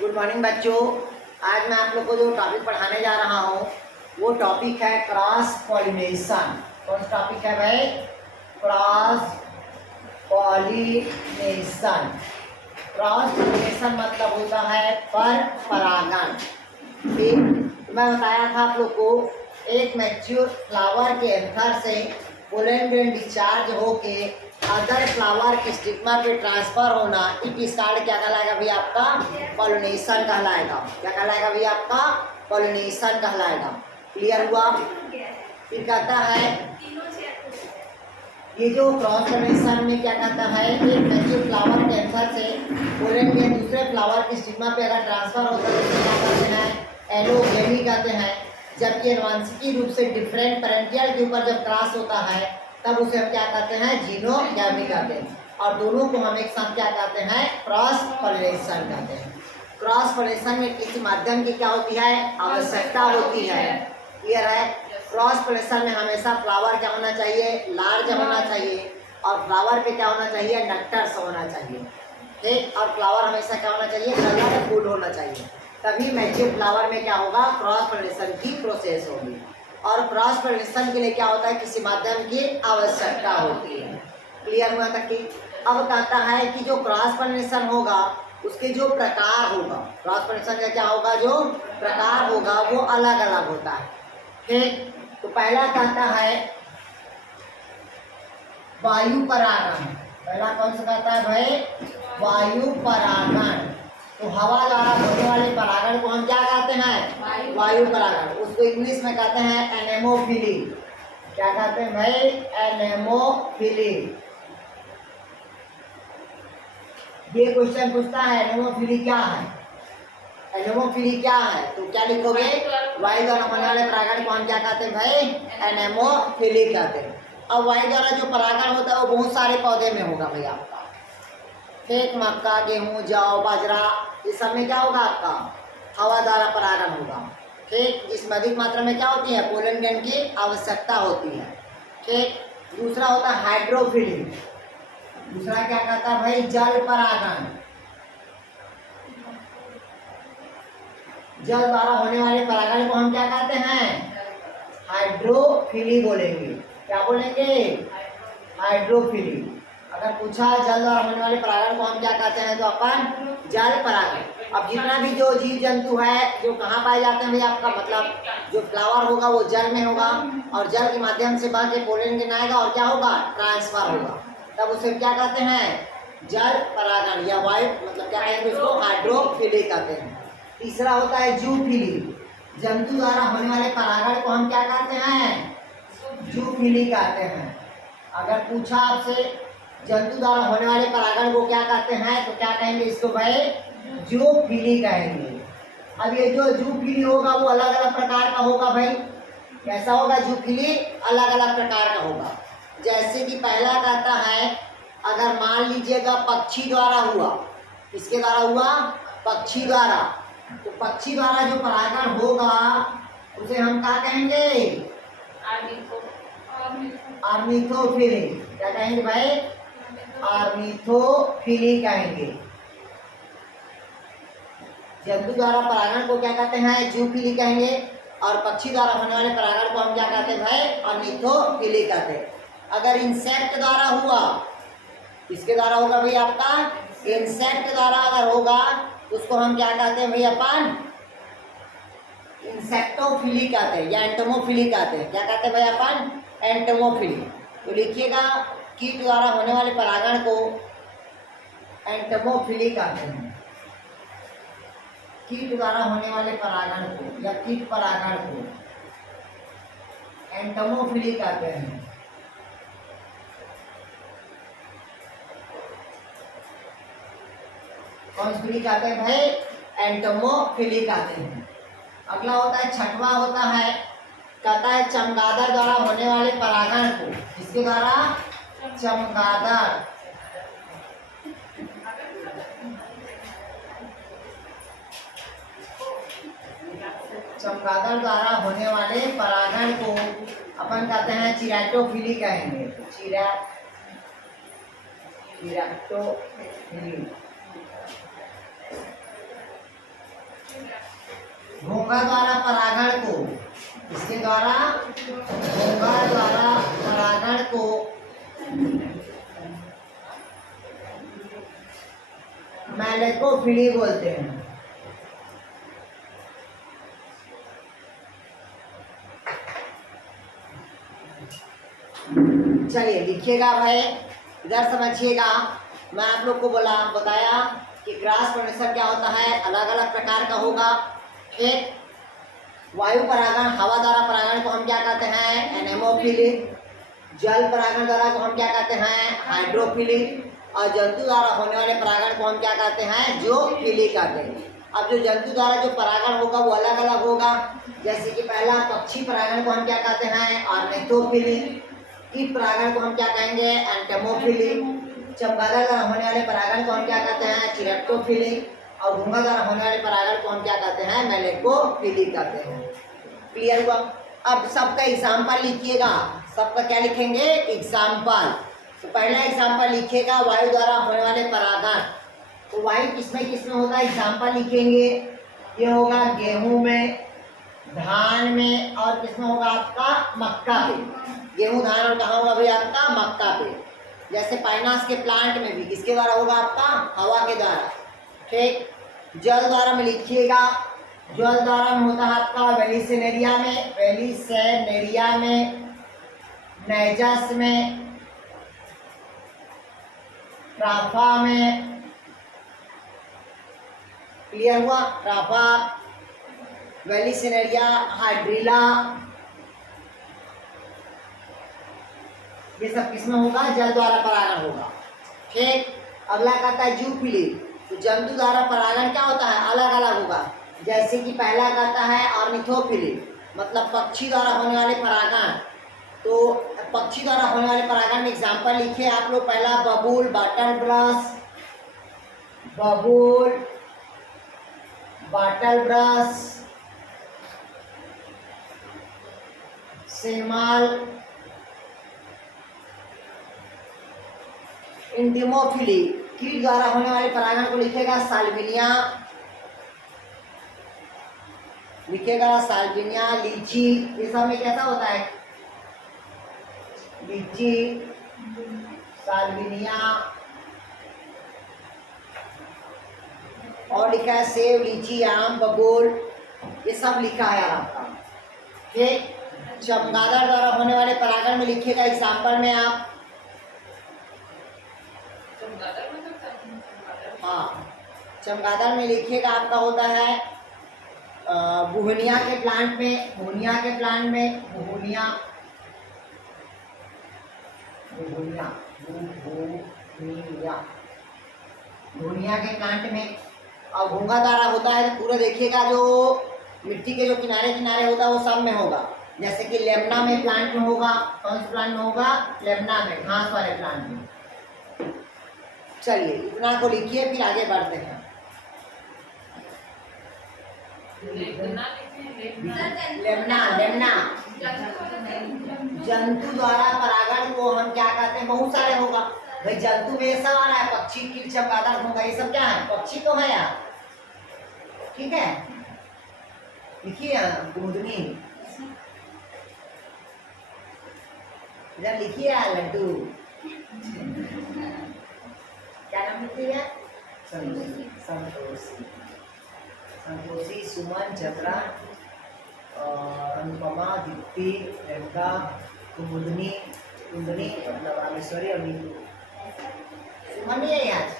Good morning बच्चों। आज मैं आप लोग को जो टॉपिक पढ़ाने जा रहा हूँ वो टॉपिक है क्रॉस पॉलिनेशन। कौन सा टॉपिक है भाई? Cross pollination. क्रॉस पॉलिनेशन मतलब होता है पर परागण। ठीक, मैं बताया था आप लोग को एक मैच्योर फ्लावर के एंथर से पोलन ग्रेन डिस्चार्ज होके अदर फ्लावर के स्टिग्मा पे ट्रांसफर होना, इट स्टार्ट क्या कहलाएगा भैया? आपका पॉलिनेशन कहलाएगा। क्या कहलाएगा भैया? आपका पॉलिनेशन कहलाएगा। क्लियर हुआ? फिर कहता है ये जो क्रॉस पॉलिनेशन में क्या कहता है, एक मैच्योर फ्लावर के एंथर से पोलन ग्रेन दूसरे फ्लावर के स्टिग्मा पे अगर ट्रांसफर होता है तो क्या कहते हैं? एलोगेमी कहते हैं। जबकि आनुवंशिकी रूप से डिफरेंट पेरेंटियल के ऊपर जब क्रॉस होता है तब उसे हम क्या कहते हैं? जीनोगैमी कहते हैं। और दोनों को हम एक साथ क्या कहते हैं? क्रॉस पॉलिनेशन कहते हैं। क्रॉस पॉलिनेशन में किसी माध्यम की क्या होती है? आवश्यकता होती है। क्लियर है? क्रॉस पॉलिनेशन में हमेशा फ्लावर क्या होना चाहिए? लार्ज होना चाहिए। और फ्लावर पे क्या होना चाहिए? नेक्टर्स होना चाहिए। ठीक, और फ्लावर हमेशा क्या होना चाहिए? कलरफुल होना चाहिए। तभी मैच्योर फ्लावर में क्या होगा? क्रॉस पॉलिनेशन की प्रोसेस होगी। और क्रॉस पॉलिनेशन के लिए क्या होता है? किसी माध्यम की आवश्यकता होती है। क्लियर हुआ तक कि? अब कहता है कि जो क्रॉस पॉलिनेशन होगा उसके जो प्रकार होगा, क्रॉस पॉलिनेशन का क्या होगा? जो प्रकार होगा वो अलग अलग होता है। ठीक, तो पहला कहता है वायु परागण। पहला कौन सा कहता है भाई? वायु परागण। तो हवा द्वारा होने वाले परागण को हम क्या कहते हैं? वायु परागण। उसको इंग्लिश में कहते हैं एनेमोफिली। क्या कहते हैं भाई? एनेमोफिली। ये क्वेश्चन पूछता है एनेमोफिली क्या है? एनेमोफिली क्या है? तो क्या लिखोगे? वायु द्वारा होने वाले परागण को हम क्या कहते हैं भाई? एनेमोफिली कहते हैं। अब वायु द्वारा जो परागण होता है वो बहुत सारे पौधे में होगा भाई आपका। ठीक, मक्का, गेहूं, जौ, बाजरा, इस सब में क्या होगा? आपका हवा द्वारा परागण होगा। ठीक, जिसमें अधिक मात्रा में क्या होती है? पोलन ग्रेन की आवश्यकता होती है। ठीक, दूसरा होता है हाइड्रोफिली। दूसरा क्या कहता है भाई? जल परागण। जल द्वारा होने वाले परागण को हम क्या कहते हैं? हाइड्रोफिली बोलेंगे। क्या बोलेंगे? हाइड्रोफिली। अगर पूछा जल द्वारा होने वाले परागण को हम क्या कहते हैं तो अपन जल परागण। अब जितना भी जो जीव जंतु है जो कहाँ पाए जाते हैं भैया? आपका मतलब जो फ्लावर होगा वो जल में होगा और जल के माध्यम से बह के पोलन ग्रेन आएगा और क्या होगा? ट्रांसफर होगा। तब उसे क्या कहते हैं? जल परागण या वायु, मतलब क्या कहेंगे उसको? हाइड्रोफिली कहते हैं। तीसरा होता है जूफिली। जंतु द्वारा होने वाले परागण को हम क्या कहते हैं? जूफिली कहते हैं। अगर पूछा आपसे जंतु द्वारा होने वाले परागण को क्या कहते हैं तो क्या कहेंगे इसको भाई? जूफिली कहेंगे। अब ये जो जूफिली होगा वो अलग अलग प्रकार का होगा भाई। कैसा होगा? जूफिली अलग अलग प्रकार का होगा। जैसे कि पहला कहता है अगर मान लीजिएगा पक्षी द्वारा हुआ। किसके द्वारा हुआ? पक्षी द्वारा। तो पक्षी द्वारा जो परागण होगा उसे हम क्या कहेंगे? ऑर्निथोफिली। क्या कहेंगे भाई? ऑर्निथोफिली कहेंगे। जंतु द्वारा परागण को क्या कहते हैं? जूफिली कहेंगे। और पक्षी द्वारा होने वाले परागण को हम क्या कहते हैं भाई? ऑर्निथोफिली कहते हैं। अगर इंसेक्ट द्वारा हुआ, किसके द्वारा होगा भाई? आपका इंसेक्ट द्वारा अगर होगा तो उसको हम क्या कहते हैं भाई? अपन इंसेक्टोफिली कहते हैं या एंटोमोफिली कहते हैं। क्या कहते हैं भाई? अपन एंटोमोफिली। तो लिखिएगा कीट द्वारा होने वाले परागण को एंटोमोफिली कहते हैं। कीट द्वारा होने वाले परागण को या कीट परागण को एंटोमोफिली कहते हैं। कौन सी कहते हैं भाई? एंटोमोफिली कहते हैं। अगला होता है छठवां होता है, कहता है चमगादड़ द्वारा होने वाले परागण को। किसके द्वारा? चमगादड़। चमगादड़ द्वारा होने वाले परागण को अपन कहते हैं चिरैटोफिली कहेंगे। चिरैटोफिली। घोंघा द्वारा परागण को, इसके द्वारा घोंघा द्वारा परागण को मैलेकोफिली बोलते हैं। चलिए लिखिएगा भाई, इधर समझिएगा। मैं आप लोग को बताया कि क्रॉस पोलिनेशन क्या होता है, अलग अलग प्रकार का होगा। एक वायु परागण, हवा द्वारा परागण को हम क्या कहते हैं, एनेमोफिली। जल परागण द्वारा को हम क्या कहते हैं, हाइड्रोफिली। और जंतु द्वारा होने वाले परागण को हम क्या कहते हैं, जूफिली कहते हैं। अब जो जंतु द्वारा जो परागण होगा वो अलग अलग होगा। जैसे कि पहला पक्षी परागण को हम क्या कहते हैं, ऑर्निथोफिली। कीट परागण को हम क्या कहेंगे, एंटोमोफिली। चमगादड़ द्वारा होने वाले परागण को हम क्या कहते हैं, चिरेप्टोफिली। और घोंघा द्वारा होने वाले परागण को हम क्या कहते हैं, मैलेकोफिली कहते हैं। क्लियर हुआ? अब सबका एग्जाम्पल लिखिएगा। सबका क्या लिखेंगे, एग्जाम्पल। तो पहला एग्जाम्पल लिखिएगा, वायु द्वारा होने वाले परागण। तो वायु किसमें किसमें होगा, एग्जाम्पल लिखेंगे। ये होगा गेहूं में, धान में, और किसमें होगा आपका, मक्का पे। गेहूं, धान और कहाँ होगा भाई आपका, मक्का पे। जैसे पाइनास के प्लांट में भी किसके द्वारा होगा आपका, हवा के द्वारा। ठीक। जल द्वारा में लिखिएगा, जल द्वारा में होता है आपका वेलिसेनेरिया में, वेलिसेनेरिया में, नैजस में, ट्राफा में। क्लियर हुआ? ट्राफा, वेलिसेनेरिया, हाइड्रिला, ये सब किसमें होगा, जल द्वारा परागण होगा। ठीक। अगला कहता है जूफिली। तो जंतु द्वारा परागण क्या होता है, अलग अलग होगा। जैसे कि पहला कहता है ऑर्निथोफिली, मतलब पक्षी द्वारा होने वाले परागण। तो पक्षी द्वारा होने वाले परागण में एग्जाम्पल लिखिए आप लोग। पहला बबूल, बटल ब्रश, बबूल, बटल ब्रश, सेमाल। इंटिमोफिली, कीट द्वारा होने वाले परागण को लिखेगा साल्विनिया, लिखेगा साल्विनिया। लीची, ये सब में कैसा होता है, लीची, साल्विनिया। और लिखा है सेब, लीची, आम, बबूल, ये सब लिखा है यार आपका। ठीक। चमगादड़ द्वारा होने वाले परागण में लिखिएगा एग्जाम्पल में आप। हाँ, चमगादड़ में लिखिएगा आपका होता है बुहनिया के प्लांट में, बुहनिया के प्लांट में, बुहनिया, बुहनिया, बुहनिया, बुहनिया के प्लांट में। और घोंघा द्वारा होता है तो पूरा देखिएगा, जो मिट्टी के जो किनारे किनारे होता है वो सब में होगा। जैसे कि लेमना में प्लांट में होगा, कौन से प्लांट में होगा, लेमना में, घास वाले प्लांट में। चलिए इतना को लिखिए, फिर आगे बढ़ते हैं। लेमना, लेमना जंतु द्वारा परागण को हम क्या कहते हैं, बहुत सारे होगा भाई। जंतु में ये सब आ रहा है, पक्षी, कीट, चमगादड़, घोंघा, ये सब क्या है, पक्षी तो है यार। ठीक है, लिखिए कुमुदनी, इधर लिखिए लड्डू। क्या नाम लिखती है, संतोषी, संतोषी, संतोषी, सुमन, चंद्रा, अनुपमा, दीप्ति, रेणुका, कुमुदनी, कुंदनी, मतलब रामेश्वरी और नीतू। सुमन नहीं है आज,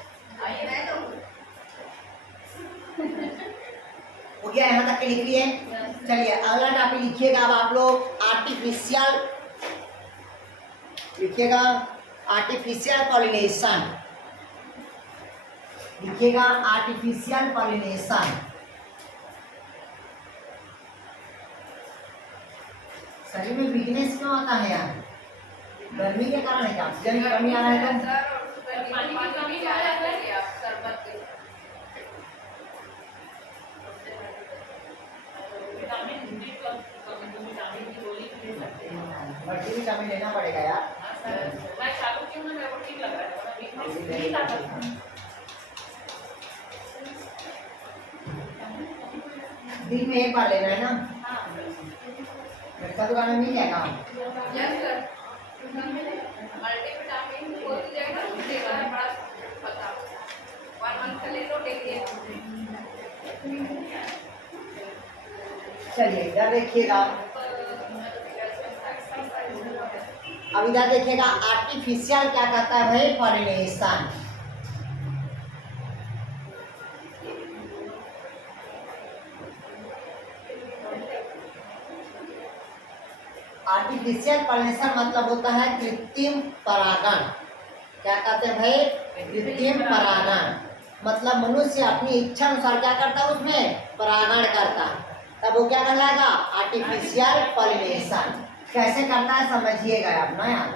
हो गया यहाँ तक के लिख लिए। चलिए अगला टॉपिक लिखिएगा अब आप लोग, आर्टिफिशियल, लिखिएगा आर्टिफिशियल पॉलिनेशन, लिखिएगा आर्टिफिशियल पॉलिनेशन। शरीर में वीकनेस क्यों आता है यार, गर्मी के कारण है क्या, ऑक्सीजन की कमी आ रहा है विटामिन लेना पड़ेगा यार। मैं चालू क्यों ना, मेरे को ठीक लग रहा है। दिन में एक बार लेना है ना। मेडिकल दुकान में मिल जाएगा। यस सर, मल्टीविटामिन कोई भी जाएगा देगा है बड़ा पता 1 मंथ का ले लो डेली। चलिए इधर देखिएगा, अब इधर देखिएगा आर्टिफिशियल क्या कहता है भाई, पॉलिनेशन। आर्टिफिशियल पॉलिनेशन मतलब होता है कृत्रिम परागण। क्या कहते हैं भाई, कृत्रिम परागण। मतलब मनुष्य अपनी इच्छा अनुसार क्या करता है, उसमें परागण करता है, तब वो क्या कहलाएगा, आर्टिफिशियल पॉलिनेशन। कैसे करता है समझिएगा आप ना यार।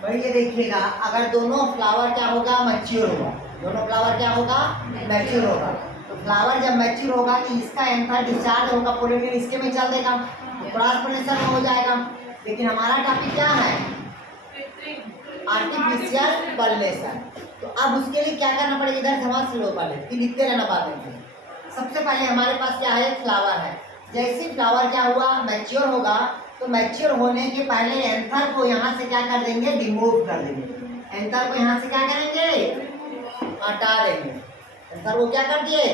भाई ये देखिएगा, अगर दोनों फ्लावर क्या होगा, मैच्योर होगा। दोनों फ्लावर क्या होगा, मैच्योर होगा। तो फ्लावर जब मैच्योर होगा तो इसका एंथर डिस्चार्ज होगा, पोलिनेशन इसके में चल देगा, क्रॉस पोलिनेशन हो जाएगा। लेकिन हमारा टॉपिक क्या है, आर्टिफिशियल पॉलिनेशन। तो अब उसके लिए क्या करना पड़ेगा, इधर समझ लो पहले, फिर लिखते रहना बाद में। सबसे पहले हमारे पास क्या है, फ्लावर है। जैसे फ्लावर क्या हुआ, मैच्योर होगा, तो मैच्योर होने के पहले एंथर को यहाँ से क्या कर देंगे, रिमूव कर देंगे। एंथर को यहाँ से क्या करेंगे, हटा देंगे। एंथर को क्या कर दिए,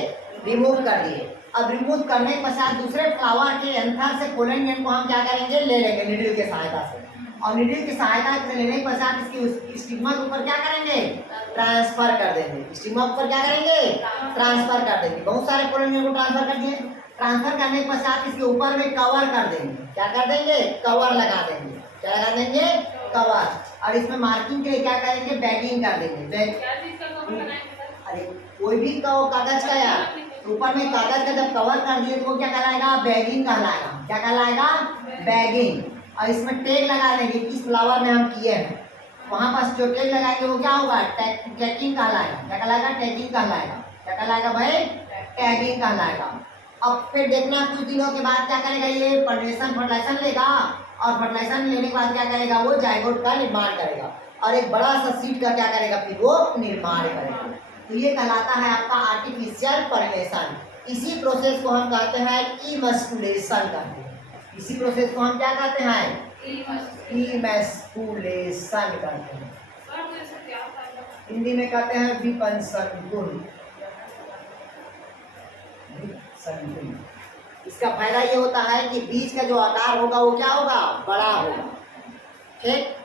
रिमूव कर दिए। अब रिमूव करने के पश्चात दूसरे फ्लावर के एंथर से पोलन ग्रैंड को हम क्या करेंगे, ले लेंगे नीडल के सहायता से। और नीडल की सहायता से लेने के पश्चात इसकी स्टिग्मा के ऊपर क्या करेंगे, ट्रांसफर कर देंगे। स्टिग्मा के ऊपर क्या करेंगे, ट्रांसफर कर देंगे। बहुत सारे पोलन ग्रैंड को ट्रांसफर कर दिए। ट्रांसफर करने के पश्चात इसके ऊपर में कवर कर देंगे। क्या कर देंगे, कवर लगा देंगे। क्या लगा देंगे, कवर। और इसमें मार्किंग के लिए क्या करेंगे, बैगिंग कर देंगे। अरे कोई भी कागज का यार, ऊपर में कागज का जब कवर कर दिए तो वो क्या कहलाएगा, बैगिंग कहलाएगा। क्या कहलाएगा, बैगिंग। और इसमें टैग लगा देंगे, किस फ्लावर में हम किए हैं, वहां पास जो टैग लगाएंगे वो क्या होगा, टैगिंग कहलाएगा। क्या कहलाएगा, टैगिंग कहलाएगा। क्या कहलाएगा भाई, टैगिंग कहलाएगा। अब फिर देखना कुछ दिनों के बाद क्या करेगा, ये फर्टिलाइजेशन लेगा। और फर्टिलाइजेशन लेने के बाद क्या करेगा, वो जाइगोट का निर्माण करेगा और एक बड़ा सा सीड का क्या करेगा, फिर वो निर्माण करेगा। तो ये कहलाता है आपका आर्टिफिशियल पॉलिनेशन। इसी प्रोसेस को हम कहते हैं इमस्कुलेशन कहते हैं। इसी प्रोसेस को हम क्या कहते हैं, इमस्कुलेशन कहते हैं। हिंदी में कहते हैं विपंसंकुल। इसका फायदा ये होता है कि बीज का जो आकार होगा वो क्या होगा, बड़ा होगा। ठीक,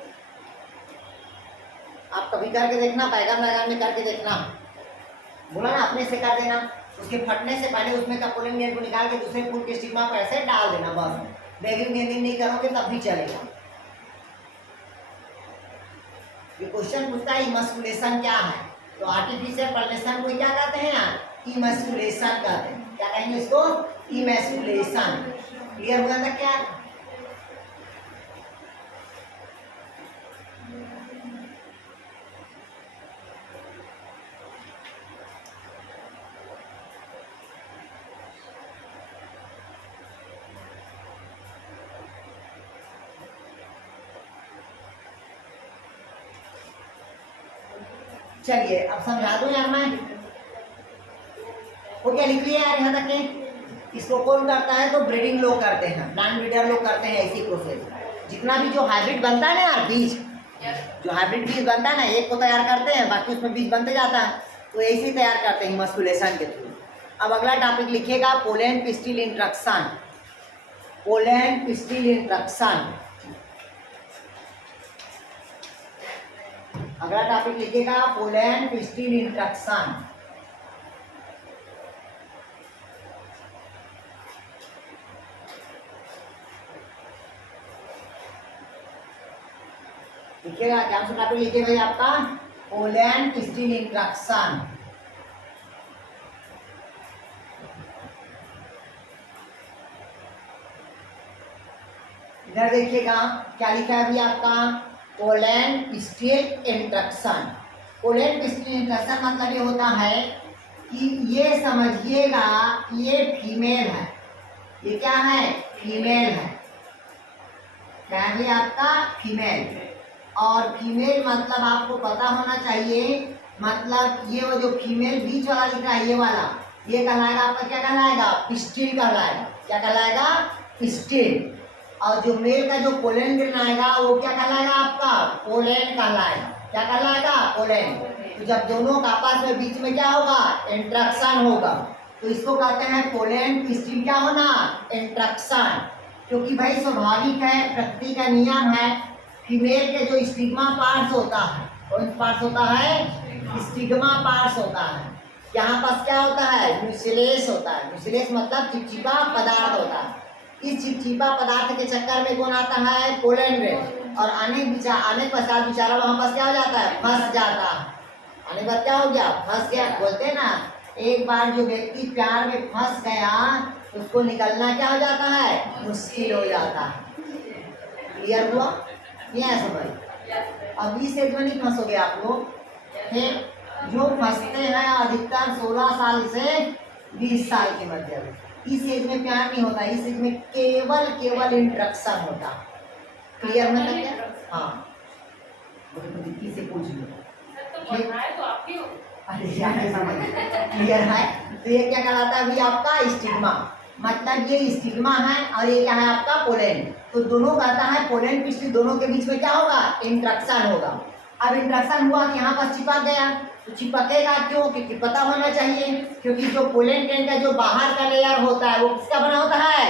आप कभी करके देखना, बैगन बैगन में करके देखना, बोला ना अपने से कर देना। उसके फटने से पहले उसमें का पोलन ग्रैंड को निकाल के दूसरे फूल के स्टिग्मा पर ऐसे डाल देना, बस। बैगिंग गेंदिंग नहीं करोगे तब भी चलेगा। ये क्वेश्चन पूछता है इमस्कुलेशन क्या है, तो आर्टिफिशियल पॉलिनेशन को क्या कहते हैं यार, इमस्कुलेशन कहते हैं। क्या कहेंगे इसको, इमस्कुलेशन। क्लियर हो जाता क्या, चलिए अब समझा दूं यार मैं, वो क्या लिख लिया यार यहाँ तक के। इसको कौन करता है, तो ब्रीडिंग लोग करते हैं, प्लांट ब्रीडर लोग करते हैं ऐसी प्रोसेस। जितना भी जो हाइब्रिड बनता है ना यार, बीज जो हाइब्रिड बीज बनता है ना, एक को तैयार करते हैं, बाकी उसमें बीज बनते जाता है, तो ऐसे ही तैयार करते हैं इमस्कुलेशन के थ्रू। अब अगला टॉपिक लिखिएगा, पोलन पिस्टिल इंट्रक्शन। पोलन पिस्टिल इंट्रक्शन अगला टॉपिक लिखिएगा, पोलन पिस्टिल इंट्रक्शन। लिखिएगा, क्या से टॉपिक लिखिए भाई आपका पोलैंड स्टील इंट्रैक्शन। इधर देखिएगा क्या लिखा है अभी आपका Poland steel interaction. Poland steel interaction मतलब ये होता है कि ये समझिएगा ये फीमेल है, ये क्या है फीमेल है, क्या है आपका फीमेल। और फीमेल मतलब आपको पता होना चाहिए, मतलब ये वो जो फीमेल बीच वाला लिख रहा है ये वाला, ये कहलाएगा आपका क्या कहलाएगा स्टील कहलाएगा, क्या कहलाएगा स्टील। और जो मेल का जो पोलैंड ग्रेन आएगा वो क्या कहलाएगा आपका पोलैंड कहलाएगा, क्या कहलाएगा पोलैंड। तो जब दोनों का आपस में बीच में क्या होगा इंट्रैक्शन होगा, तो इसको कहते हैं पोलैंड स्टील क्या होना इंट्रैक्शन। क्योंकि भाई स्वाभाविक है, प्रकृति का नियम है, फीमेल के जो स्टिग्मा पार्ट्स होता है, कौन पार्ट्स होता है स्टिग्मा पार्ट्स होता है, यहाँ पास क्या होता है म्यूसिलेस होता है। म्यूसिलेस मतलब चिपचिपा पदार्थ होता है। इस चिपचिपा पदार्थ के चक्कर में कौन आता है पोलैंड ग्रेन, और आने पश्चात बेचारा वहाँ पास क्या हो जाता है फंस जाता है। आने बाद क्या हो गया फंस गया, बोलते हैं ना एक बार जो व्यक्ति प्यार में फंस गया उसको निकलना क्या हो जाता है मुश्किल हो जाता है। क्लियर हुआ ये है समझ। अब इस एज में नहीं फंसोगे आप लोग, ठीक। जो फंसते हैं अधिकतर 16 साल से 20 साल के मध्य में, इस एज में प्यार नहीं होता, इस एज में केवल इंट्रैक्शन होता। क्लियर में लग गया? हाँ दीदी से पूछ लो अरे यार समझ क्लियर है। तो ये क्या कहलाता है अभी आपका स्टिग्मा, मतलब ये स्टिग्मा है और ये क्या है आपका पोलैंड। तो दोनों कहता है पोलैंड पिस्टिल दोनों के बीच में क्या होगा इंट्रैक्शन होगा। अब इंट्रैक्शन हुआ कि यहाँ पर चिपक गया, तो चिपकेगा क्यों क्योंकि पता होना चाहिए, क्योंकि जो पोलैंड ग्रेन का जो बाहर का लेयर होता है वो किसका बना होता है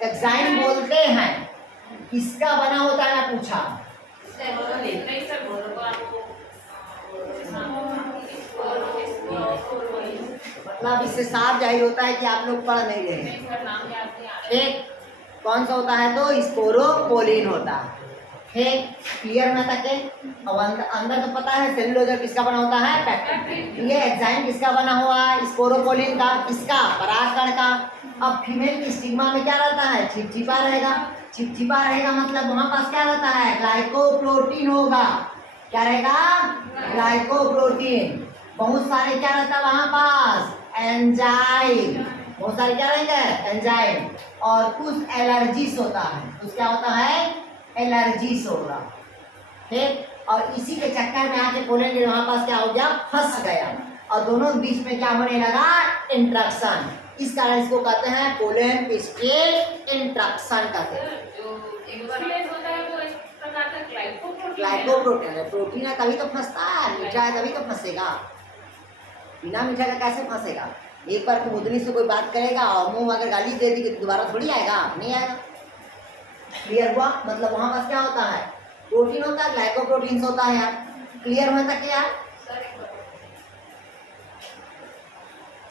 एक्साइन बोलते हैं, किसका बना होता है मैं पूछा मतलब इससे साफ जाहिर होता है कि आप लोग पढ़ नहीं रहे। एक कौन सा होता है तो स्पोरोपोलिन होता है, ठीक। क्लियर में तक है। अब अंदर तो पता है सेलुलोज किसका बना होता है पैक्टिन। ये एंजाइम किसका बना हुआ है स्पोरोपोलिन का, किसका परागकण का। अब फीमेल की स्टिग्मा में क्या रहता है चिपचिपा रहेगा, चिपचिपा रहेगा मतलब वहां पास क्या रहता है ग्लाइकोप्रोटीन होगा, क्या रहेगा ग्लाइकोप्रोटीन। बहुत सारे क्या रहता है वहां पास एंजाइम, बहुत सारे क्या रहेंगे एंजाइम। और कुछ एलर्जीज होता है, कुछ क्या होता है एलर्जीज होगा, ठीक। और इसी के चक्कर में आके पोलैंड वहां पास क्या हो गया फंस गया और दोनों बीच में क्या होने लगा इंट्रैक्शन। इस कारण इसको कहते हैं पोलैंड स्टील इंट्रैक्शन कहते हैं। ग्लाइकोप्रोटीन है, प्रोटीन है तभी तो फंसता है, मीठा है तभी तो फंसेगा, बिना मीठा का कैसे फंसेगा। एक बार मुदनी से कोई बात करेगा और मुंह अगर गाली दे दी तो दोबारा थोड़ी आएगा, नहीं आएगा। क्लियर हुआ, मतलब वहां पास क्या होता है प्रोटीन होता है ग्लाइकोप्रोटीन होता है यार। क्लियर हुआ तक यार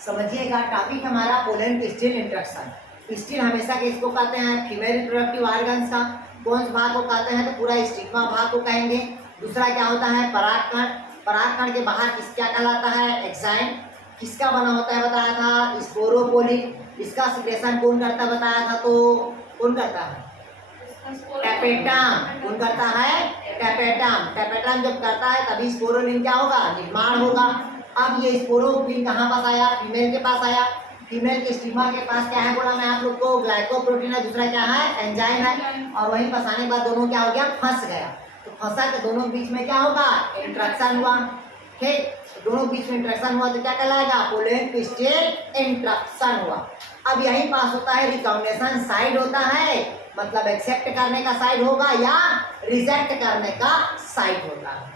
समझिएगा। टॉपिक हमारा पोलैंड स्टील इंट्रैक्शन। स्टील हमेशा के इसको कहते हैं फीमेल रिप्रोडक्टिव ऑर्गन्स का कौन सा भाग को कहते हैं तो पूरा स्टिग्मा भाग को कहेंगे। दूसरा क्या होता है परागकण, परागकण के बाहर किस क्या कहलाता है एक्साइन, किसका बना होता है बताया था स्पोरोपोलिन। इसका सिक्रेशन कौन करता बताया था तो कौन करता है टैपेटम, कौन करता है टैपेटम। टैपेटम जब करता है तभी स्पोरोलिन क्या होगा निर्माण होगा। अब ये स्पोरोलिन कहाँ पास आया फीमेल के पास आया, फीमेल के स्टिग्मा के पास क्या है बोला मैं आप लोग को ग्लाइकोप्रोटीन है, दूसरा क्या है एंजाइम है। और वहीं पास आने के बाद दोनों क्या हो गया फंस गया, तो फंसा के दोनों बीच में क्या होगा इंट्रैक्शन हुआ, ठीक। दोनों बीच में इंट्रैक्शन हुआ तो क्या कहलाएगा पोलैंड स्टील इंट्रैक्शन हुआ। अब यही पास होता है रिकॉग्निशन साइड होता है, मतलब एक्सेप्ट करने का साइड होगा या रिजेक्ट करने का साइड होता है।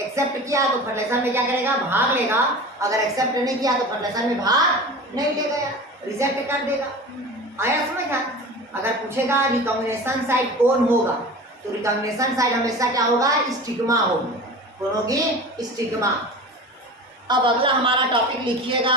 एक्सेप्ट किया तो फर्टिलाइजर में क्या करेगा भाग लेगा, अगर एक्सेप्ट नहीं किया तो फर्टिलाइजर में भाग नहीं लेगा या रिजेक्ट कर देगा। आया समझ में? अगर पूछेगा रिकॉग्निशन साइड कौन होगा तो रिकॉग्निशन साइड हमेशा क्या होगा स्टिग्मा होगी, कौन होगी स्टिग्मा। अब अगला हमारा टॉपिक लिखिएगा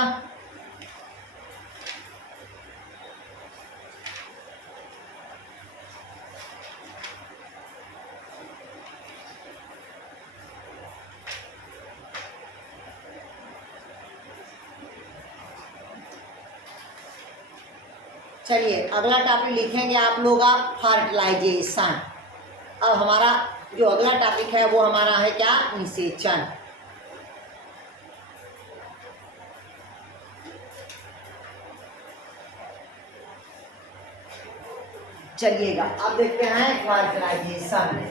चलिए अगला टॉपिक लिखेंगे आप लोग आप फर्टिलाइजेशन। अब हमारा जो अगला टॉपिक है वो हमारा है क्या, निषेचन। चलिएगा अब देखते हैं फर्टिलाइजेशन।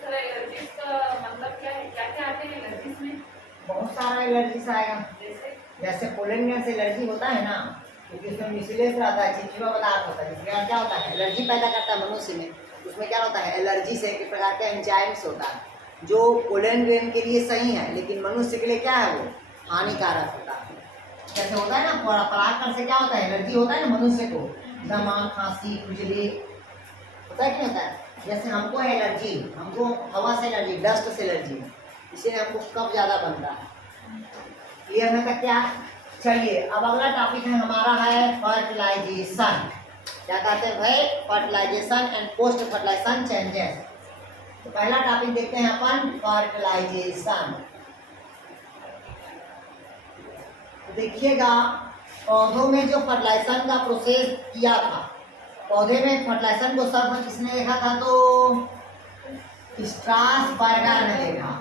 सर एलर्जीज का मतलब क्या है, क्या क्या आते हैं एलर्जीज में? बहुत सारा एलर्जीज आएगा, जैसे जैसे पोलन ग्रैंड से एलर्जी होता है ना, क्योंकि उसमें मिसलेस रहता है, चिपचिपा पदार्थ होता है, जिसके कारण क्या होता है एलर्जी पैदा करता है मनुष्य में। उसमें क्या होता है एलर्जी से एक प्रकार का एंजाइम्स होता है जो पोलन ग्रैंड के लिए सही है, लेकिन मनुष्य के लिए क्या है वो हानिकारक होता है। जैसे होता है ना परागकण से क्या होता है एलर्जी होता है ना मनुष्य को, दमा, खांसी, खुजली होता है कि नहीं होता है। जैसे हमको है एलर्जी, हमको हवा से एलर्जी, डस्ट से एलर्जी, इसीलिए हमको कफ ज़्यादा बनता है। क्लियर है क्या? चलिए अब अगला टॉपिक है हमारा है फर्टिलाइजेशन। क्या कहते हैं भाई, fertilization and post fertilization changes. तो पहला टॉपिक देखते हैं अपन फर्टिलाइजेशन। तो देखिएगा पौधों में जो फर्टिलाइजेशन का प्रोसेस किया था, पौधे में फर्टिलाइजेशन को सर्वप्रथम किसने देखा था, तो स्ट्रासबर्गर ने देखा।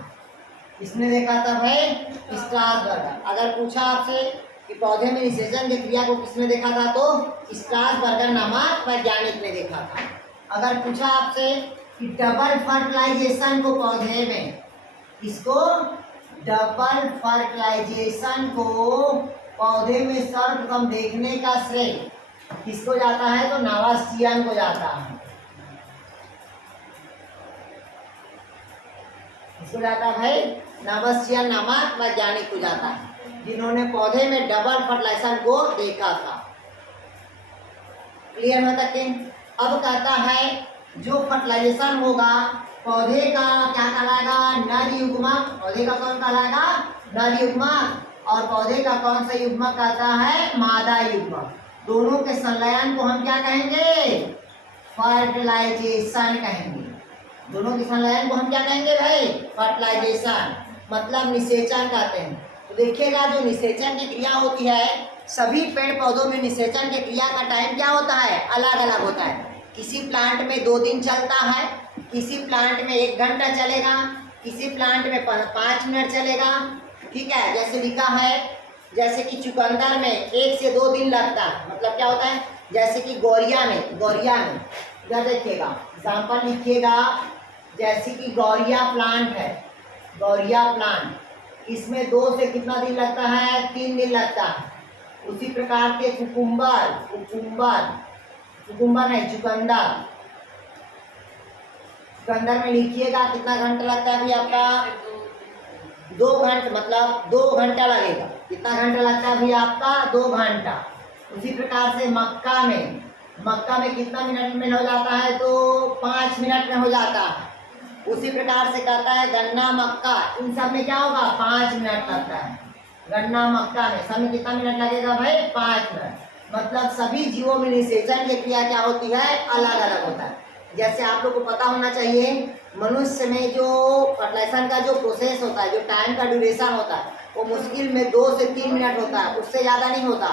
किसने देखा था भाई, स्ट्रासबर्गर। अगर पूछा आपसे कि पौधे में निषेचन की क्रिया को किसने देखा था, तो स्ट्रासबर्गर नामक वैज्ञानिक ने देखा था। अगर पूछा आपसे कि डबल फर्टिलाइजेशन को पौधे में, इसको डबल फर्टिलाइजेशन को पौधे में सर्वप्रथम देखने का श्रेय किसको जाता है, तो नावास्टियन को जाता है। किसको जाता है भाई, नावास्टियन नामक वैज्ञानिक को जाता है, जिन्होंने पौधे में डबल फर्टिलाइजेशन को देखा था। क्लियर है तक? अब कहता है जो फर्टिलाइजेशन होगा पौधे का क्या कहलाएगा, नर युग्मक। पौधे का कौन कहलाएगा, नर युग्मक। और पौधे का कौन सा युग्मक कहता है, मादा युग्मक। दोनों के संलयन को हम क्या कहेंगे, फर्टिलाइजेशन कहेंगे। दोनों के संलयन को हम क्या कहेंगे भाई, फर्टिलाइजेशन, मतलब निषेचन कहते हैं। तो देखिएगा जो निषेचन की क्रिया होती है, सभी पेड़ पौधों में निषेचन की क्रिया का टाइम क्या होता है, अलग अलग होता है। किसी प्लांट में 2 दिन चलता है, किसी प्लांट में 1 घंटा चलेगा, किसी प्लांट में 5 मिनट चलेगा। ठीक है, जैसे लिखा है, जैसे कि चुकंदर में 1 से 2 दिन लगता है। मतलब क्या होता है, जैसे कि गौरिया में इधर देखिएगा एग्जाम्पल लिखिएगा, जैसे कि गौरिया प्लांट है, गौरिया प्लांट, इसमें 2 से कितना दिन लगता है, 3 दिन लगता है। उसी प्रकार के चुकंदर नहीं, चुकंदर में लिखिएगा कितना घंटा लगता है अभी आपका, 2 घंटे, मतलब 2 घंटा लगेगा। कितना घंटा लगता है अभी आपका, 2 घंटा। उसी प्रकार से मक्का में कितना मिनट में हो जाता है, तो 5 मिनट में हो जाता है। उसी प्रकार से कहता है गन्ना, मक्का, इन सब में क्या होगा, 5 मिनट लगता है। गन्ना, मक्का में सब में कितना मिनट लगेगा भाई, 5 मिनट। मतलब सभी जीवों में निषेचन की क्रिया क्या होती है, अलग अलग होता है। जैसे आप लोग को पता होना चाहिए, मनुष्य में जो फर्टिलाइजेशन का जो प्रोसेस होता है, जो टाइम का ड्यूरेशन होता है, वो मुश्किल में 2 से 3 मिनट होता है, उससे ज़्यादा नहीं होता।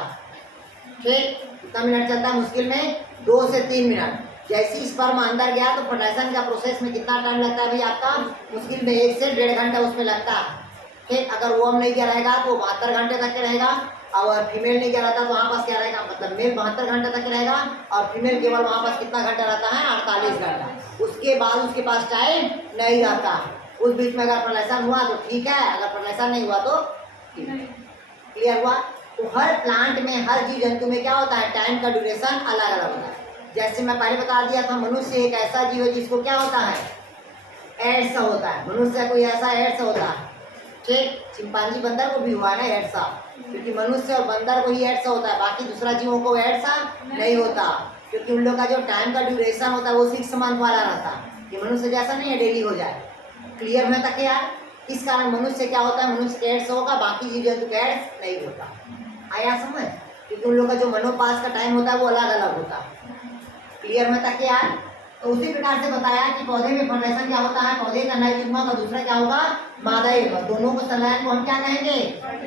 ठीक, कितना मिनट चलता है मुश्किल में, 2 से 3 मिनट। जैसे स्पर्म अंदर गया तो फर्टिलाइजेशन का प्रोसेस में कितना टाइम लगता है भाई आपका, मुश्किल में 1 से 1.5 घंटा उसमें लगता है। ठीक, अगर वोम नहीं गया रहेगा तो 72 घंटे तक के रहेगा, और फीमेल नहीं गया रहता तो वहाँ पास क्या रहेगा, मतलब मेल 72 घंटे तक रहेगा, और फीमेल केवल वहाँ पास कितना घंटा रहता है, 48 घंटा। उसके बाद उसके पास टाइम नहीं रहता। उस बीच में अगर फर्टिलाइजेशन हुआ तो ठीक है, अगर फर्टिलाइजेशन नहीं हुआ तो क्लियर हुआ। तो हर प्लांट में, हर जीव जंतु में क्या होता है, टाइम का ड्यूरेशन अलग अलग होता है। जैसे मैं पहले बता दिया था, मनुष्य एक ऐसा जीव है जिसको क्या होता है, एड्स होता है। मनुष्य कोई ऐसा एड्स होता है। ठीक, चिंपांजी बंदर को भी हुआ है ना एड्स, क्योंकि मनुष्य और बंदर को ही एड्स होता है, बाकी दूसरा जीवों को एड्स नहीं होता, क्योंकि उन लोग का जो टाइम का ड्यूरेशन होता है वो 6 मंथ वाला रहता है। कि मनुष्य जैसा नहीं है डेली हो जाए। क्लियर है तक यार? इस कारण मनुष्य क्या होता है, मनुष्य के एड्स होगा, बाकी जीव जंतु के एड्स नहीं होता। आया समझ? क्योंकि उन लोग का जो मनोपास का टाइम होता है वो अलग अलग होता है। क्लियर में तक यार? तो उसी प्रकार से बताया कि पौधे में फर्टिलाइजेशन क्या होता है, पौधे का नर युग्मक और दूसरा क्या होगा, मादा युग्मक। दोनों को संलयन को हम क्या कहेंगे,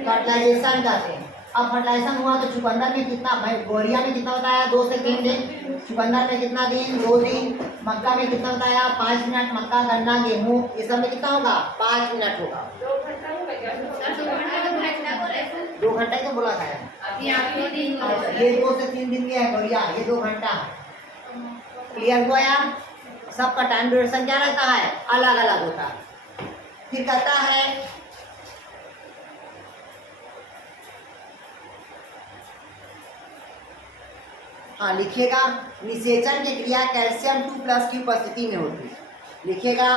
फर्टिलाइजेशन कहते हैं। अब फर्टिलाइजेशन हुआ तो चुकंदर में कितना, भाई गोरिया में कितना बताया, 2 से 3 दिन, चुकंदर में कितना दिन, 2 दिन, मक्का में कितना बताया, 5 मिनट, मक्का, गन्ना, गेहूँ, ये सब में कितना होगा, 5 मिनट होगा। 2 घंटा हो गया, 2 घंटा ही तो बोला था यार। अभी आखिरी दिन हो गया। ये 2 से 3 दिन की है गोरिया, ये 2 घंटा है। क्लियर हुआ यार? सबका टाइम ड्यूरेशन क्या रहता है, अलग अलग होता है। फिर कहता है हाँ लिखिएगा, निषेचन की क्रिया कैल्शियम 2+ की उपस्थिति में होती है। लिखिएगा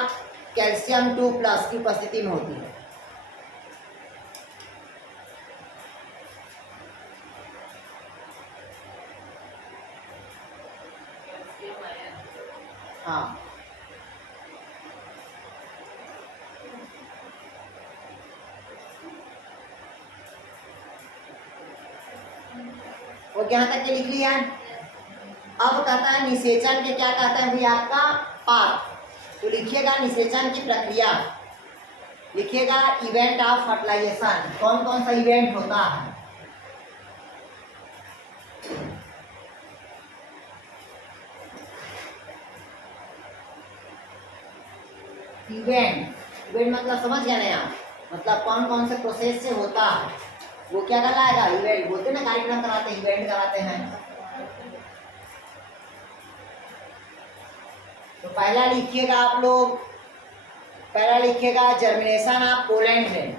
कैल्शियम 2+ की उपस्थिति में होती है। हाँ वो यहाँ तक के लिख लिया। अब कहता है निषेचन के क्या कहता है भैया, आपका पाथ। तो लिखिएगा निषेचन की प्रक्रिया, लिखिएगा इवेंट ऑफ फर्टिलाइजेशन, कौन कौन सा इवेंट होता है। इवेंट मतलब समझ गए ना आप, मतलब कौन कौन से प्रोसेस से होता है, वो क्या कहलाएगा, इवेंट। बोलते हैं ना कार्यक्रम कराते हैं, इवेंट कराते हैं। तो पहला लिखिएगा आप लोग, पहला लिखिएगा जर्मिनेशन ऑफ पोलैंड ग्रेन।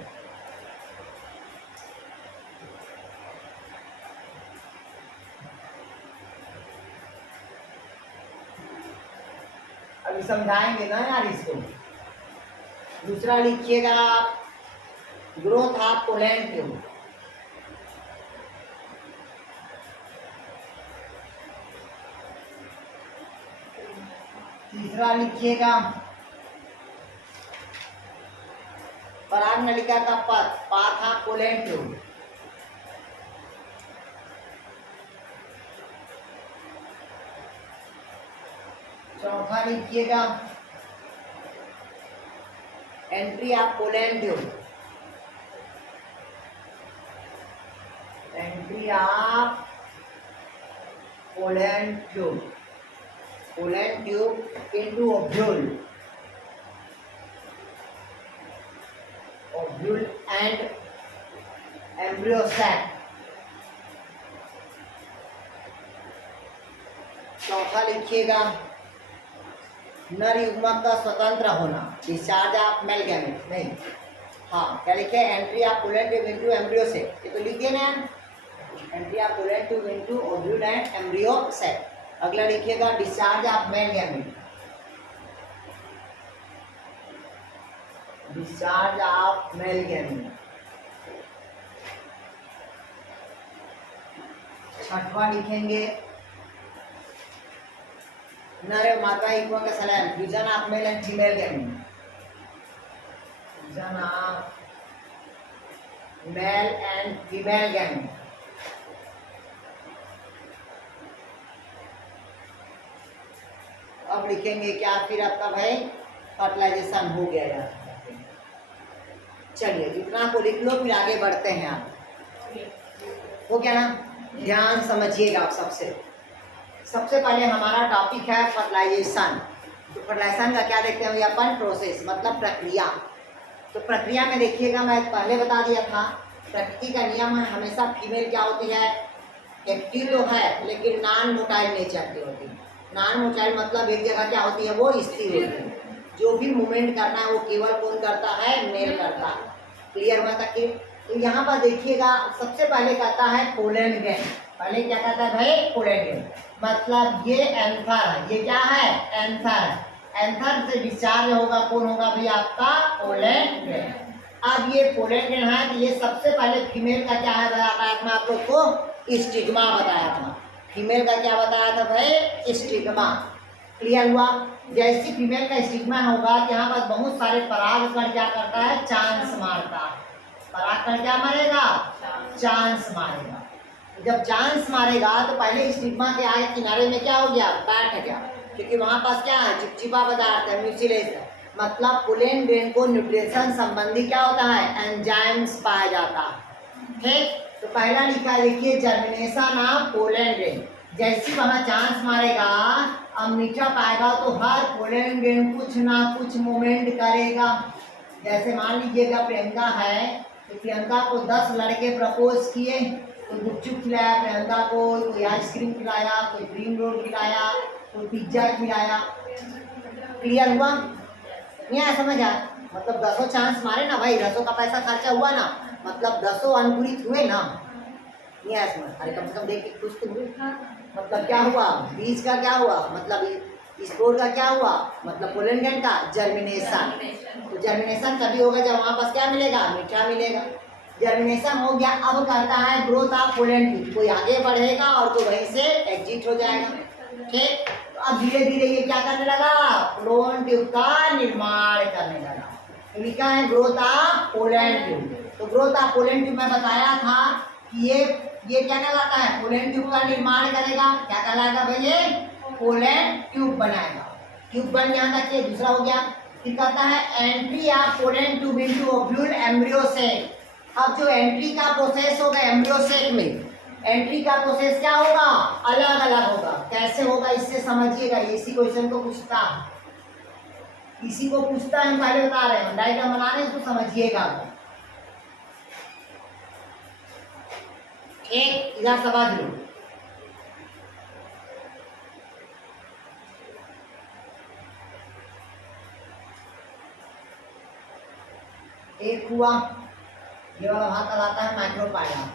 अभी समझाएंगे ना यार इसको। दूसरा लिखिएगा ग्रोथ ऑफ पोलैंड ट्यूब। तीसरा लिखिएगा पराग नलिका का पथ, पाथ ऑफ पोलैंड ट्यूब। चौथा लिखिएगा entry of pollen tube, entry of pollen tube, pollen tube into ovule, ovule and embryo sac. चौथा लिखिएगा नर युग्मक का स्वतंत्र होना, डिस्चार्ज ऑफ मेल गैमेट। नहीं, हाँ क्या लिखे, entry of pollen tube into embryo sac, ये तो लिखिए ना, entry of pollen tube into ovule and embryo sac. अगला लिखिएगा discharge of male gamete, discharge of male gamete. छठवां लिखेंगे नर एवं मादा युग्मों का संलयन, fusion of male and female gamete, fusion of male and female gamete. अब लिखेंगे क्या, फिर आपका भाई फर्टिलाइजेशन हो गया यार। चलिए इतना को लिख लो, फिर आगे बढ़ते हैं। आप हो गया ना, ध्यान समझिएगा आप। सबसे पहले हमारा टॉपिक है फर्टिलाइजेशन। तो फर्टिलाइजेशन का क्या देखते हैं अपन, प्रोसेस मतलब प्रक्रिया। तो प्रक्रिया में देखिएगा, मैं पहले बता दिया था प्रकृति का नियम है, हमेशा फीमेल क्या होती है, एक्टिव तो है लेकिन नॉन मोटाइल नेचर की होती है। नॉन मोटाइल मतलब एक जगह क्या होती है, वो स्थिर होती है। जो भी मूवमेंट करना है वो केवल कौन करता है, मेल करता है। क्लियर हुआ तक कि? तो यहाँ पर देखिएगा सबसे पहले कहता है पोलैंड ग्रेन। पहले क्या कहता है भाई, पोलैंड ग्रेन मतलब ये एंथर है, ये क्या है, एंथर। एंथर से डिस्चार्ज होगा, कौन होगा भाई आपका, पोलैंड ग्रेन। अब ये पोलैंड ग्रेन है, तो ये सबसे पहले फीमेल का क्या है बताया था, आप लोग को स्टिग्मा बताया था। फीमेल का क्या बताया था भाई, स्टिग्मा। क्लियर हुआ? जैसी फीमेल का स्टिग्मा होगा, यहाँ पर बहुत सारे पराग कण क्या करता है, चांस मारता है। पराग कण क्या मारेगा, चांस मारेगा। जब चांस मारेगा तो पहले स्टिग्मा के आगे किनारे में क्या हो गया, बैठ गया, क्योंकि वहां पास क्या है, चिपचिपा पदार्थ है, म्यूसिलेज है। मतलब पोलन ग्रेन को न्यूट्रिशन संबंधी क्या होता है, एंजाइम्स पाया जाता है। ठीक, तो पहला लिखा देखिए जर्मिनेशन ऑफ पोलन ग्रेन। जैसे वहां चांस मारेगा, अब मीठा पाएगा तो हर पोलन ग्रेन कुछ ना कुछ मूवमेंट करेगा। जैसे मान लीजिएगा प्रियंका है, तो प्रियंका को 10 लड़के प्रपोज किए, कोई गुपचुप खिलाया प्रियंका को, कोई आइसक्रीम खिलाया, कोई क्रीम रोल खिलाया, कोई पिज्जा खिलाया। क्लियर हुआ, नहीं आया समझ आया? मतलब 10 चांस मारे ना भाई, 10 का पैसा खर्चा हुआ ना, मतलब 10 अंकुरित हुए ना, नहीं आया समझ? अरे कम से कम देख के खुश तो हुए। मतलब क्या हुआ, बीज का क्या हुआ, मतलब स्पोर का क्या हुआ, मतलब पोलन ग्रेन का जर्मिनेशन। तो जर्मिनेशन तभी होगा जब वहाँ पास क्या मिलेगा, मीठा मिलेगा। जर्मिनेशन हो गया, अब कहता है ग्रोथ ऑफ पोलन ट्यूब, कोई आगे बढ़ेगा और कोई वहीं से एग्जिट हो जाएगा। ठीक, तो अब धीरे धीरे ये क्या करने लगा, पोलन ट्यूब का निर्माण करने लगा। तो लिखा है ग्रोथ ऑफ पोलन ट्यूब। तो ग्रोथ ऑफ पोलन ट्यूब में बताया था कि ये क्या कहलाता है, पोलन ट्यूब का निर्माण करेगा। क्या कहलाएगा भाई, ये पोलन ट्यूब बनाएगा। ट्यूब बन यहाँ तक, ये दूसरा हो गया। फिर कहता है entry of pollen tube into ovule embryo sac. अब जो एंट्री का प्रोसेस होगा एम्ब्रियो सेक में, एंट्री का प्रोसेस क्या होगा, अलग अलग होगा। कैसे होगा इससे समझिएगा, इसी क्वेश्चन को पूछता है, इसी को पूछता है, हम पहले बता रहे हैं, डायग्राम बना रहे हैं, इसको समझिएगा। एक इधर समझ लो, एक हुआ ये वाला भाग कहलाता है माइक्रोपाइला।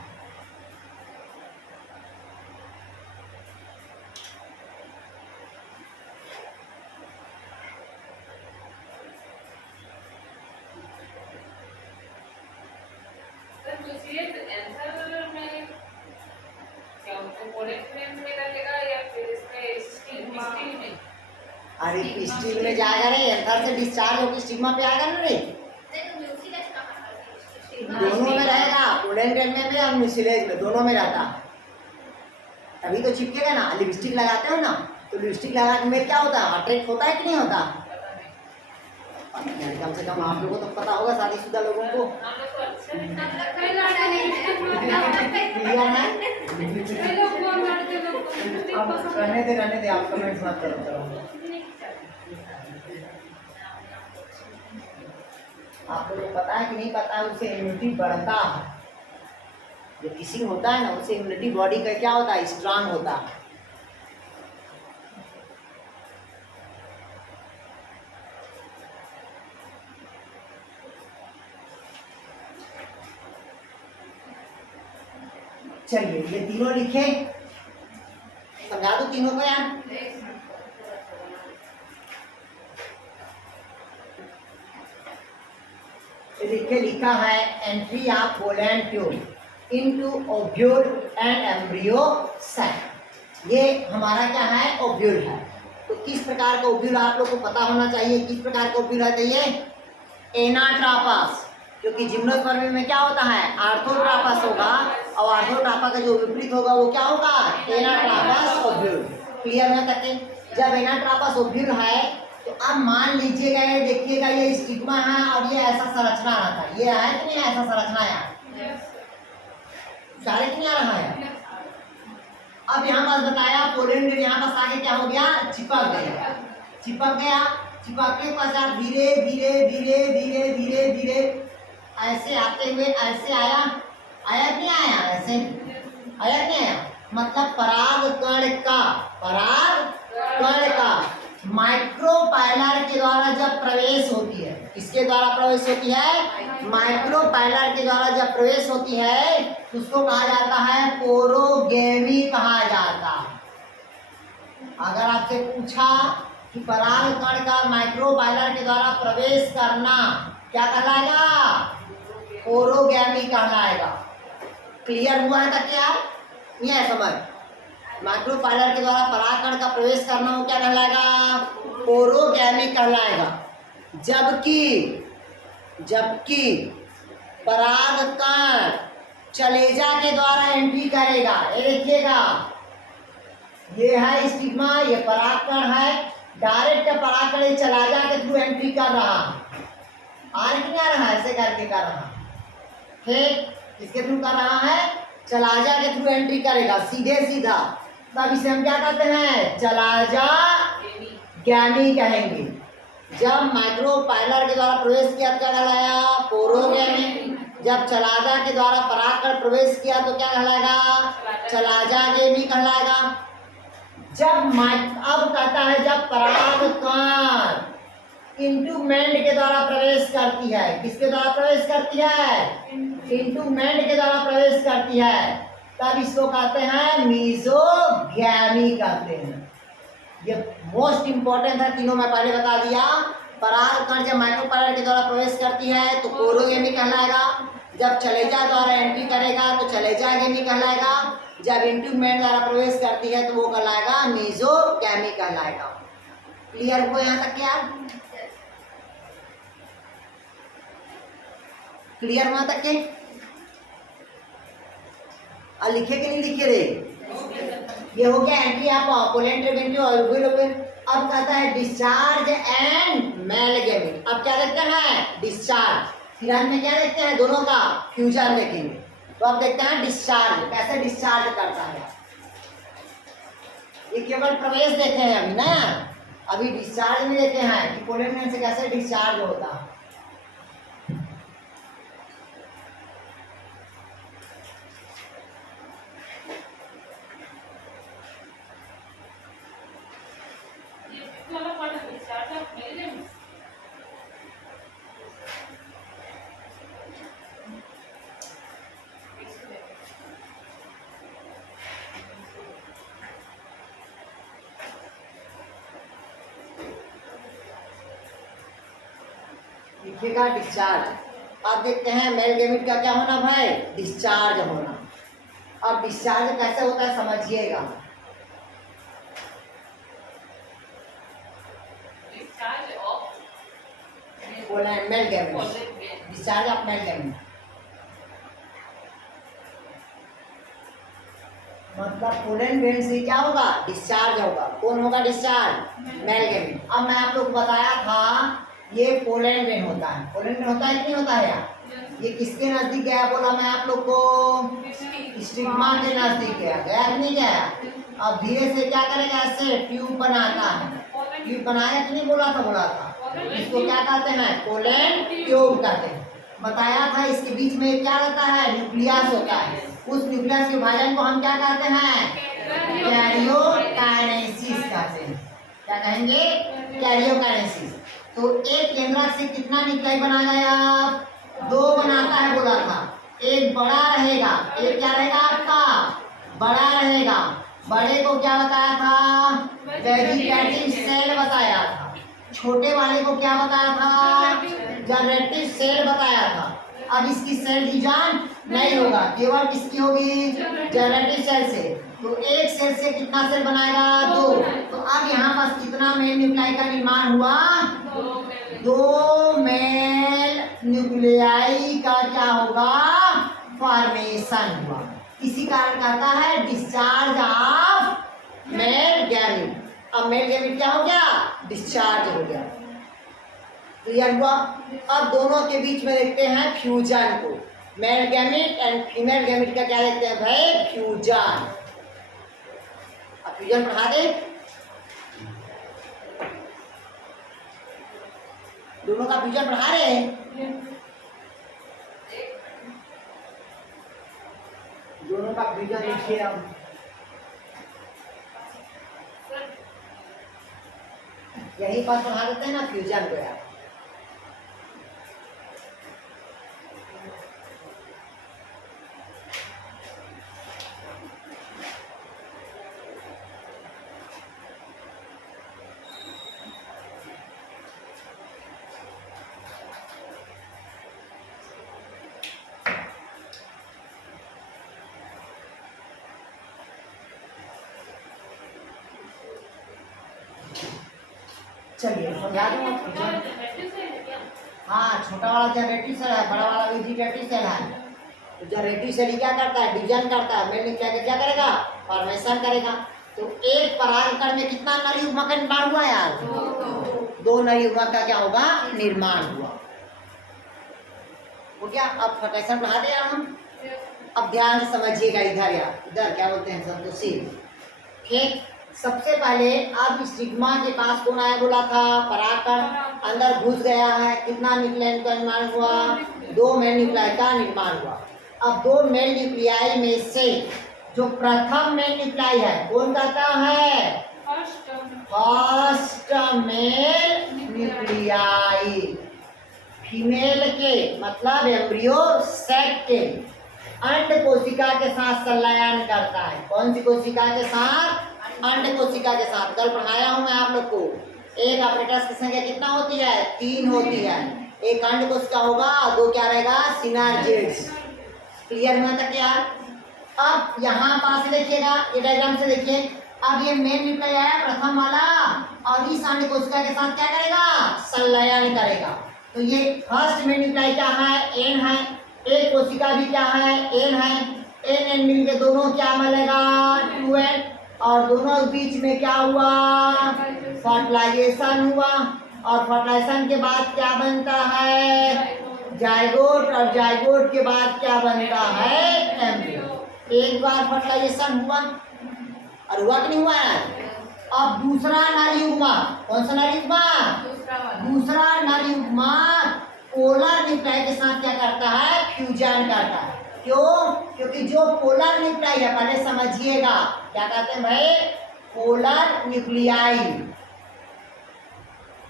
अरे स्टील में जाएगा रे, एंथर से डिस्चार्ज होकर स्टिग्मा पे आएगा ना रे, दोनों में रहेगा, पोलन ग्रेन में और म्यूसिलेज में, दोनों में रहता। तभी तो चिपकेगा ना। लिपस्टिक लगाते हो ना, तो लिपस्टिक लगाने में क्या होता है, अट्रैक्ट होता है कि नहीं होता? कम से कम आप लोगों को तो पता होगा, शादीशुदा लोगों को। क्लियर है? अब रहने दे, आप कमेंट्स मत करो। आप लोगों को पता है कि नहीं पता है, उससे इम्यूनिटी बढ़ता है। जो किसिंग होता है ना, उससे इम्यूनिटी बॉडी का क्या होता है, स्ट्रांग होता है। चलिए ये तीनों लिखे, समझा दो तीनों को यार। लिखे लिखा है entry of pollen tube into ovule and embryo sac. ये हमारा क्या है, ओव्यूल है। तो किस प्रकार का ओव्यूल आप लोग को पता होना चाहिए, किस प्रकार का ओव्यूल है, तो ये एनाट्रापस, क्योंकि जिम्नोस्पर्मी में क्या होता है, आर्थोट्रापस होगा, और आर्थोट्रापा का जो विपरीत होगा वो क्या होगा, एनाट्रापस ओव्यूल। क्लियर है तक? जब एनाट्रापस ओव्यूल है तो अब मान लीजिएगा, ये देखिएगा, ये स्टिग्मा है और ये ऐसा संरचना रहता है, ये है कि नहीं ऐसा संरचना है, सारे कि नहीं आ रहा है। अब यहाँ पास बताया पोलन ग्रेन यहाँ पास आगे क्या हो गया, चिपक गया, चिपक गया, चिपक के पश्चात धीरे धीरे धीरे धीरे धीरे धीरे ऐसे आते हुए ऐसे आया, आया नहीं आया, ऐसे आया नहीं आया, मतलब पराग कण का माइक्रोपाइलर के द्वारा जब प्रवेश होती है, किसके द्वारा प्रवेश होती है, माइक्रोपाइलर के द्वारा जब प्रवेश होती है तो उसको कहा जाता है पोरोगेमी कहा जाता है। अगर आपसे पूछा कि पराग कण का माइक्रोपाइलर के द्वारा प्रवेश करना क्या कहलाएगा, पोरोगेमी कहलाएगा। क्लियर हुआ है तक यार, ये है समझ। माइक्रोपाइलर के द्वारा परागकण का प्रवेश करना वो क्या कहलाएगा, पोरोगैमी कहलाएगा। जबकि परागकण चले जा के द्वारा एंट्री करेगा। ये देखिएगा, ये है स्टिग्मा, ये परागकण है, डायरेक्ट परागकण ये चला जा के थ्रू एंट्री कर रहा है। आ रहा कि नहीं आ रहा है? ऐसे करके कर रहा है, ठीक, किसके थ्रू कर रहा है? चला जा के थ्रू एंट्री करेगा, सीधे सीधा। तब इसे हम क्या कहते हैं? चला जा गैमी कहेंगे। जब माइक्रोपाइलर के द्वारा प्रवेश किया तो क्या कहलाया? पोरोगैमी। जब चलाजा के द्वारा परागकण प्रवेश किया तो क्या कहलाएगा? चलाजा गेमी कहलाएगा। अब कहता है जब परागकण इंटूमेंट के द्वारा प्रवेश करती है, किसके द्वारा प्रवेश करती है? इंटूमेंट के द्वारा प्रवेश करती है, तब इसको कहते हैं मीजोगैमी कहते हैं। ये मोस्ट इंपॉर्टेंट है, तीनों मैं पहले बता दिया। परागकण जब माइक्रोपाइलर के द्वारा प्रवेश करती है तो पोरोगैमी कहलाएगा। जब चलेजा द्वारा एंट्री करेगा तो चलेजा गेमी कहलाएगा। जब इंटूमेंट द्वारा प्रवेश करती है तो वो कहलाएगा मीजोगैमी कहलाएगा। क्लियर हुआ यहाँ तक? क्या क्लियर हुआ तक के? और लिखे कि नहीं लिखे रे? ये हो गया एंट्री ऑफ पोलेंट एंट्री। अब कहता है डिस्चार्ज एंड मेलगेमी। अब क्या देखते हैं? डिस्चार्ज। फिर हम में क्या देखते हैं? दोनों का फ्यूजन देखेंगे। तो अब देखते हैं डिस्चार्ज कैसे डिस्चार्ज करता है। ये केवल प्रवेश देखे हैं अभी ना, अभी डिस्चार्ज नहीं देखे हैं कि पोलेंट से कैसे डिस्चार्ज होता है। लिखिएगा डिस्चार्ज। अब देखते हैं मेल गैमेट का क्या होना भाई? डिस्चार्ज होना। अब डिस्चार्ज कैसे होता है समझिएगा। Mail gamete, discharge of male gamete मतलब पोलन ग्रेन से क्या होगा? डिस्चार्ज होगा। कौन होगा डिस्चार्ज? Male gamete. अब मैं आप लोग को बताया था ये पोलन ग्रेन होता है। पोलन ग्रेन होता है कि नहीं होता है यार? ये किसके नजदीक गया बोला मैं आप लोग को? स्टिग्मा के नजदीक गया। गया कि नहीं गया? अब धीरे से क्या करेगा? ऐसे ट्यूब बनाता है। ट्यूब बनाया कि नहीं बोला था? बोला था। इसको क्या कहते हैं? पोलन ट्यूब कहते हैं। बताया था इसके बीच में क्या रहता है? न्यूक्लियस होता है। उस न्यूक्लियस के विभाजन को हम क्या कहते हैं? कैरियोकाइनेसिस कहते हैं। क्या कहेंगे? कैरियोकाइनेसिस। तो एक केंद्रक से कितना न्यूक्लियाई बना गया? 2 बनाता है बोला था। एक बड़ा रहेगा, एक क्या रहेगा आपका? बड़ा रहेगा। बड़े को क्या बताया था? वेजिटेटिव सेल बताया था। छोटे वाले को क्या बताया था? जनरेटिव सेल बताया था। अब इसकी सेल डिवीजन नहीं होगा, केवल किसकी होगी? जनरेटिव सेल से। तो एक सेल से कितना सेल बनाएगा? 2। तो अब यहाँ पास कितना मेल न्यूक्लियाई का निर्माण हुआ? 2 मेल न्यूक्लियाई का क्या होगा? फॉर्मेशन हुआ। इसी कारण कहता है डिस्चार्ज ऑफ मेल गैमेट। अब मेल गैमेट क्या हो गया? डिस्चार्ज हो गया। क्लियर हुआ? अब दोनों के बीच में देखते हैं फ्यूजन को। Male gamete and female gamete का क्या देखते हैं भाई? फ्यूजन। अब फ्यूजन पढ़ा दे। दोनों का फ्यूजन पढ़ा रहे हैं। दोनों का फ्यूजन लिखिए। अब यही बात पढ़ा देते हैं ना फ्यूजन को यार। चलिए समझा दूँ। हाँ, छोटा वाला जनरेटिव सेल है, बड़ा वाला वेजिटेटिव सेल है। तो जनरेटिव सेल क्या करता है, डिवीजन करता है, मेल न्यूक्लियाई का क्या करेगा, फॉर्मेशन करेगा। तो एक परागकण में कितना नर युग्मक का निर्माण हुआ यार, दो नर युग्मक का क्या होगा, निर्माण हुआ। हो गया। अब फर्टिलाइजेशन पढ़ा दे यार हम। अब ध्यान से समझिएगा, इधर यार, इधर क्या बोलते हैं संतोषी। ठीक, सबसे पहले अब स्टिग्मा के पास कौन आया बोला था, परागकण अंदर घुस गया है, कितना न्यूक्लियस का निर्माण हुआ, दो मेल न्यूक्लियाई का निर्माण हुआ। अब दो मेल न्यूक्लियाई में से जो प्रथम मेल न्यूक्लियाई है कौन कहता है, फर्स्ट मेल न्यूक्लियाई। फीमेल के मतलब एम्ब्रियो सेक के अंड कोशिका के साथ संलयन करता है। कौन सी कोशिका के साथ, अंड कोशिका के साथ। कल पढ़ाया हूं मैं आप लोग को, एक ऑपरेटर्स की संख्या कितना होती है, 3 होती है। एक अंड कोशिका होगा, दो क्या रहेगा, सिनार्जिड्स। क्लियर हुआ तक यार। अब यहाँ पास से देखिएगा, ये डायग्राम से देखिए, अब ये मेन न्यूक्लियाई है प्रथम वाला, और इस अंड कोशिका के साथ क्या करेगा, संलयन करेगा। तो ये फर्स्ट मेन न्यूक्लियाई क्या है, एन है, एक कोशिका भी क्या है, एन है। एन एन मिल के दोनों क्या मिलेगा, 2n, और दोनों के बीच में क्या हुआ, फर्टिलाइजेशन हुआ। और फर्टिलाइजेशन के बाद क्या बनता है, जाइगोट, और जाइगोट के बाद क्या बनता है, एम्ब्रियो। एक बार फर्टिलाइजेशन हुआ, और हुआ कि नहीं हुआ है। अब दूसरा नर युग्मक, कौन सा नर युग्मक, दूसरा नर युग्मक पोलर न्यूक्लियाई के साथ क्या करता है, फ्यूजन करता है। क्यों, क्योंकि जो पोलर न्यूक्लियाई है, पहले समझिएगा क्या कहते हैं भाई, पोलर न्यूक्लियाई।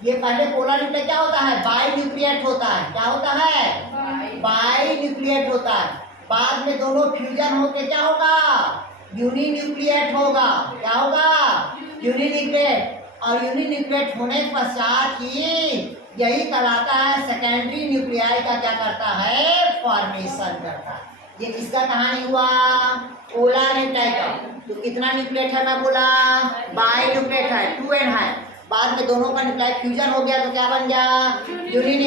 ये पहले पोलर न्यूक्लियाई क्या होता है, बाई न्यूक्लिएट होता है। क्या होता है, बाई न्यूक्लिएट होता है। बाद में दोनों फ्यूजन होकर क्या होगा, यूनिन्यूक्लिएट होगा। क्या होगा, यूनिन्यूक्लिएट। और यूनिन्यूक्लिएट होने के पश्चात ही यही कहलाता है सेकेंडरी न्यूक्लियाई का क्या करता है, फॉर्मेशन करता है। ये किसका कहानी हुआ, पोलर न्यूक्लियाई का। तो कितना न्यूक्लिएट है, मैं बोला बाई न्यूक्लिएट है, 2n है। बाद में दोनों का न्यूक्लियाई फ्यूजन हो गया तो क्या बन गया, यूनिन्यूक्लिएट।